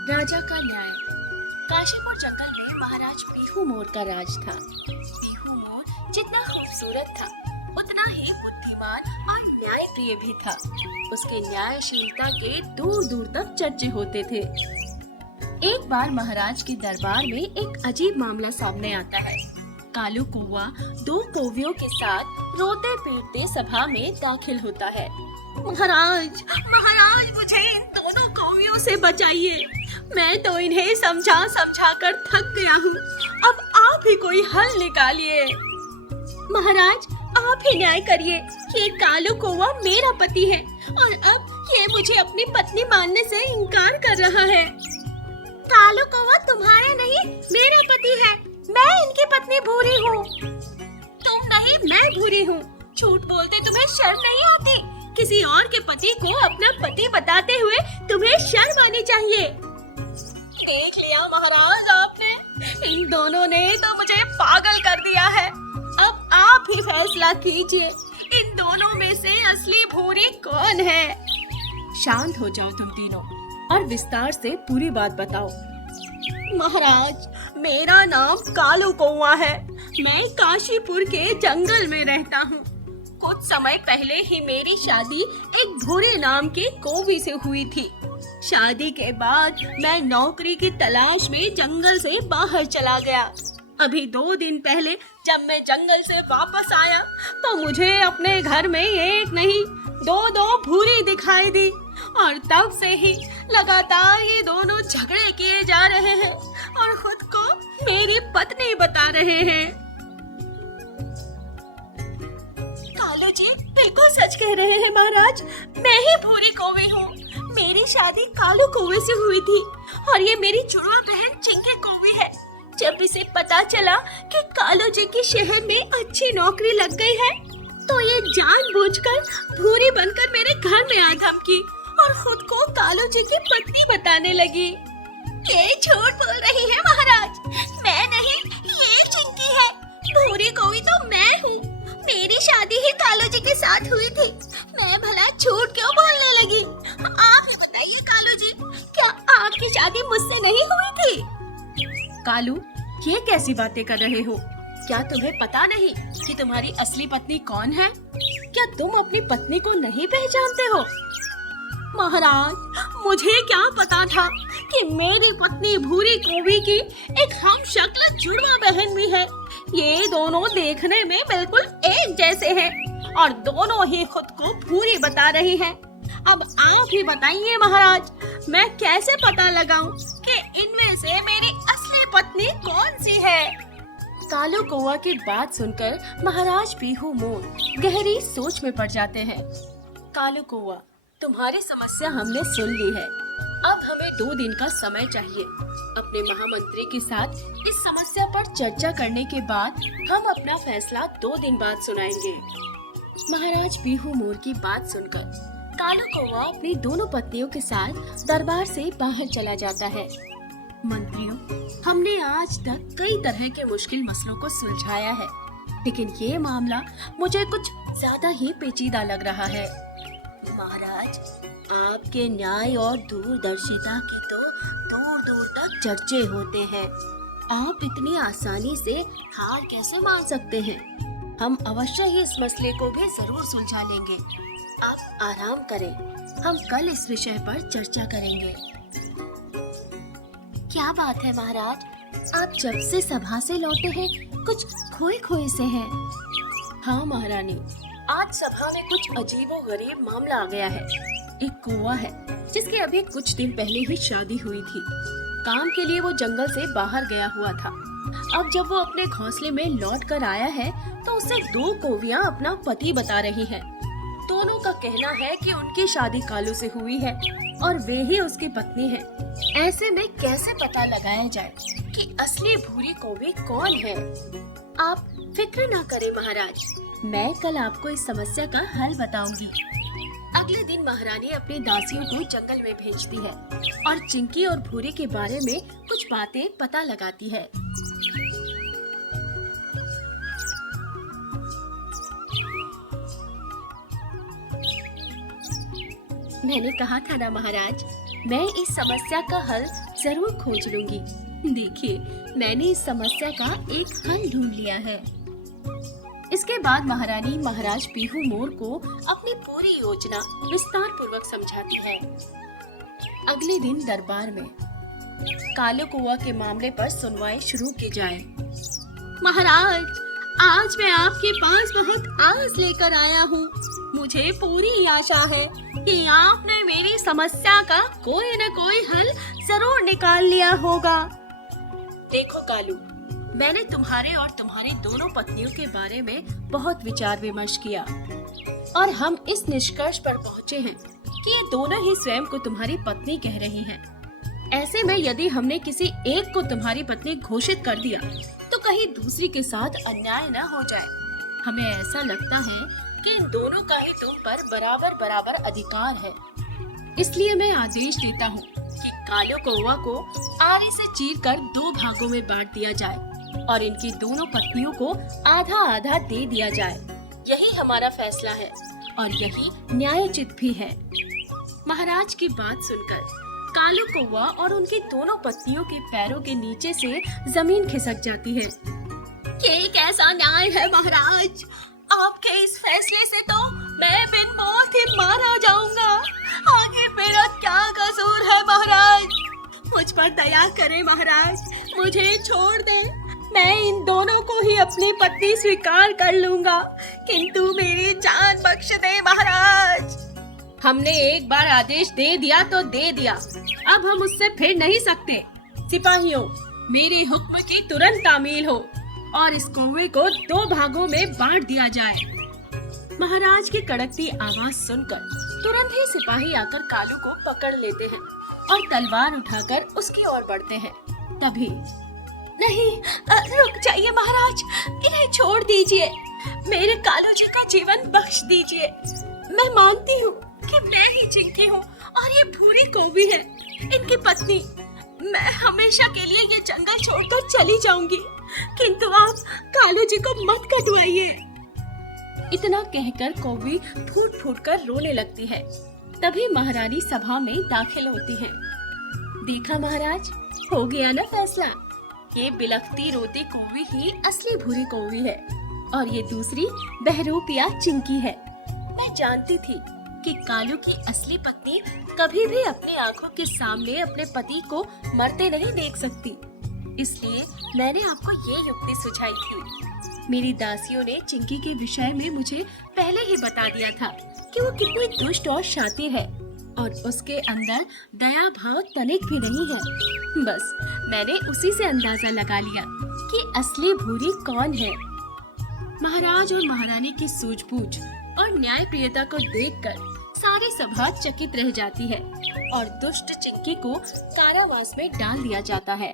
राजा का न्याय। काशीपुर जंगल में महाराज पीहू मोर का राज था। पीहू मोर जितना खूबसूरत था उतना ही बुद्धिमान और न्याय प्रिय भी था। उसके न्यायशीलता के दूर दूर तक चर्चे होते थे। एक बार महाराज के दरबार में एक अजीब मामला सामने आता है। कालू कौवा दो कौवियों के साथ रोते पीटते सभा में दाखिल होता है। महाराज, महाराज, मुझे इन दोनों कौवियों से बचाइए। मैं तो इन्हें समझा समझा कर थक गया हूँ। अब आप ही कोई हल निकालिए। महाराज, आप ही न्याय करिए। ये कालू कौवा मेरा पति है और अब ये मुझे अपनी पत्नी मानने से इनकार कर रहा है। कालू कौवा तुम्हारे नहीं, मेरा पति है। मैं इनकी पत्नी भूरी हूँ। तुम नहीं, मैं भूरी हूँ। झूठ बोलते तुम्हें शर्म नहीं आती? किसी और के पति को अपना पति बताते हुए तुम्हें शर्म आनी चाहिए। देख लिया महाराज आपने, इन दोनों ने तो मुझे पागल कर दिया है। अब आप ही फैसला कीजिए, इन दोनों में से असली भूरी कौन है? शांत हो जाओ तुम तीनों और विस्तार से पूरी बात बताओ। महाराज, मेरा नाम कालू कौवा है। मैं काशीपुर के जंगल में रहता हूँ। कुछ समय पहले ही मेरी शादी एक भूरे नाम के कौवे से हुई थी। शादी के बाद मैं नौकरी की तलाश में जंगल से बाहर चला गया। अभी 2 दिन पहले जब मैं जंगल से वापस आया तो मुझे अपने घर में एक नहीं 2 भूरी दिखाई दी और तब से ही लगातार ये दोनों झगड़े किए जा रहे हैं और खुद को मेरी पत्नी बता रहे हैं। कालू जी बिल्कुल सच कह रहे हैं महाराज, मैं ही भूरी कौवे हूँ। मेरी शादी कालू कौवे से हुई थी और ये मेरी जुड़वा बहन चिंकी कौवे है। जब इसे पता चला कि कालू जी की शहर में अच्छी नौकरी लग गई है तो ये जानबूझकर भूरी बनकर मेरे घर में आ धमकी और खुद को कालू जी की पत्नी बताने लगी। ये झूठ बोल रही है महाराज, मैं नहीं, ये चिंकी है। भूरी कौवी तो मैं हूँ। मेरी शादी ही कालू जी के साथ हुई थी। मैं भला झूठ क्यों बोलने लगी? आप ही बताइए कालू जी, क्या आपकी शादी मुझसे नहीं हुई थी? कालू, ये कैसी बातें कर रहे हो? क्या तुम्हें पता नहीं कि तुम्हारी असली पत्नी कौन है? क्या तुम अपनी पत्नी को नहीं पहचानते हो? महाराज, मुझे क्या पता था कि मेरी पत्नी भूरी कौवी की एक हमशक्ल जुड़वा बहन भी है। ये दोनों देखने में बिल्कुल एक जैसे हैं और दोनों ही खुद को भूरी बता रही हैं। अब आप ही बताइए महाराज, मैं कैसे पता लगाऊं कि इनमें से मेरी असली पत्नी कौन सी है? कालू कौवा की बात सुनकर महाराज पीहू मोर गहरी सोच में पड़ जाते हैं। कालू कौवा, तुम्हारी समस्या हमने सुन ली है। अब हमें 2 दिन का समय चाहिए। अपने महामंत्री के साथ इस समस्या पर चर्चा करने के बाद हम अपना फैसला 2 दिन बाद सुनाएंगे। महाराज पीहू मोर की बात सुनकर कालू कौवा अपनी दोनों पत्नियों के साथ दरबार से बाहर चला जाता है। मंत्रियों, हमने आज तक कई तरह के मुश्किल मसलों को सुलझाया है, लेकिन ये मामला मुझे कुछ ज्यादा ही पेचीदा लग रहा है। महाराज, आपके न्याय और दूरदर्शिता के तो दूर दूर तक चर्चे होते हैं। आप इतनी आसानी से हार कैसे मान सकते हैं? हम अवश्य ही इस मसले को भी जरूर सुलझा लेंगे। आप आराम करें, हम कल इस विषय पर चर्चा करेंगे। क्या बात है महाराज, आप जब से सभा से लौटे हैं कुछ खोए खोए से हैं। हाँ महारानी, आज सभा में कुछ अजीबोगरीब मामला आ गया है। एक कौवा है जिसके अभी कुछ दिन पहले ही शादी हुई थी। काम के लिए वो जंगल से बाहर गया हुआ था। अब जब वो अपने घोंसले में लौट कर आया है तो उसे 2 कौवियां अपना पति बता रही हैं। दोनों का कहना है कि उनकी शादी कालू से हुई है और वे ही उसकी पत्नी है। ऐसे में कैसे पता लगाया जाए कि असली भूरी कौवी कौन है? आप फिक्र न करें महाराज, मैं कल आपको इस समस्या का हल बताऊंगी। अगले दिन महारानी अपनी दासियों को जंगल में भेजती है और चिंकी और भूरी के बारे में कुछ बातें पता लगाती है। मैंने कहा था ना महाराज, मैं इस समस्या का हल जरूर खोज लूंगी। देखिए, मैंने इस समस्या का एक हल ढूंढ लिया है। इसके बाद महारानी महाराज पीहू मोर को अपनी पूरी योजना विस्तार पूर्वक समझाती है। अगले दिन दरबार में कालो कौवा के मामले पर सुनवाई शुरू की जाए। महाराज, आज मैं आपके पास बहुत आस लेकर आया हूँ। मुझे पूरी आशा है कि आपने मेरी समस्या का कोई न कोई हल जरूर निकाल लिया होगा। देखो कालू, मैंने तुम्हारे और तुम्हारी दोनों पत्नियों के बारे में बहुत विचार विमर्श किया और हम इस निष्कर्ष पर पहुँचे हैं कि ये दोनों ही स्वयं को तुम्हारी पत्नी कह रही हैं। ऐसे में यदि हमने किसी एक को तुम्हारी पत्नी घोषित कर दिया तो कहीं दूसरी के साथ अन्याय न हो जाए। हमें ऐसा लगता है कि इन दोनों का ही तुम पर बराबर बराबर अधिकार है। इसलिए मैं आदेश देता हूँ कि कालो कौवा को आरी से चीरकर 2 भागों में बांट दिया जाए और इनकी दोनों पत्नियों को आधा आधा दे दिया जाए। यही हमारा फैसला है और यही न्यायोचित भी है। महाराज की बात सुनकर कालो कौवा और उनकी दोनों पत्नियों के पैरों के नीचे से जमीन खिसक जाती है। ये कैसा न्याय है महाराज? आपके इस फैसले से तो मैं बिन मौत ही मारा जाऊंगा। आगे मेरा क्या कसूर है महाराज? मुझ पर दया करें महाराज, मुझे छोड़ दें। मैं इन दोनों को ही अपनी पत्नी स्वीकार कर लूंगा, किंतु मेरी जान बख्श दे महाराज। हमने एक बार आदेश दे दिया तो दे दिया, अब हम उससे फिर नहीं सकते। सिपाहियों, मेरे हुक्म की तुरंत तामील हो और इस कौवे को 2 भागों में बांट दिया जाए। महाराज की कड़कती आवाज सुनकर तुरंत ही सिपाही आकर कालू को पकड़ लेते हैं और तलवार उठाकर उसकी ओर बढ़ते हैं। तभी नहीं, रुक जाइए महाराज, इन्हें छोड़ दीजिए। मेरे कालू जी का जीवन बख्श दीजिए। मैं मानती हूँ कि मैं ही चिंकी हूँ और ये भूरी कौवी है, इनकी पत्नी। मैं हमेशा के लिए ये जंगल छोड़कर चली जाऊंगी, किंतु आप कालू जी को मत कटवाइए। इतना कहकर कौवी फूट फूट कर रोने लगती है। तभी महारानी सभा में दाखिल होती है। देखा महाराज, हो गया ना फैसला। ये बिलखती रोती कौवी ही असली भूरी कौवी है और ये दूसरी बहरूपिया चिंकी है। मैं जानती थी कि कालू की असली पत्नी कभी भी अपनी आंखों के सामने अपने पति को मरते नहीं देख सकती, इसलिए मैंने आपको ये युक्ति सुझाई थी। मेरी दासियों ने चिंकी के विषय में मुझे पहले ही बता दिया था कि वो कितनी दुष्ट और शातिर है और उसके अंदर दया भाव तनिक भी नहीं है। बस मैंने उसी से अंदाजा लगा लिया कि असली भूरी कौन है। महाराज और महारानी की सूझबूझ और न्यायप्रियता को देखकर सारी सभा चकित रह जाती है और दुष्ट चिंकी को कारावास में डाल दिया जाता है।